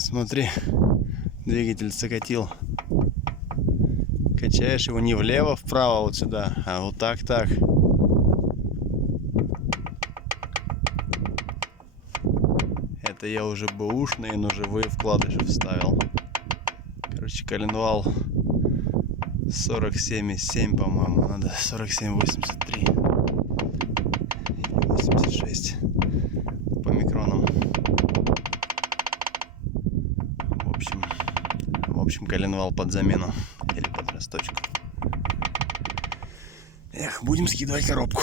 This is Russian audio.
Смотри, двигатель закатил. Качаешь его не влево, вправо вот сюда, а вот так. Это я уже бэушные, но живые вкладыши вставил. Короче, коленвал 47,7, по-моему. Надо 47,83. 86 по микронам. В общем, коленвал под замену или под расточку. Эх, будем скидывать коробку.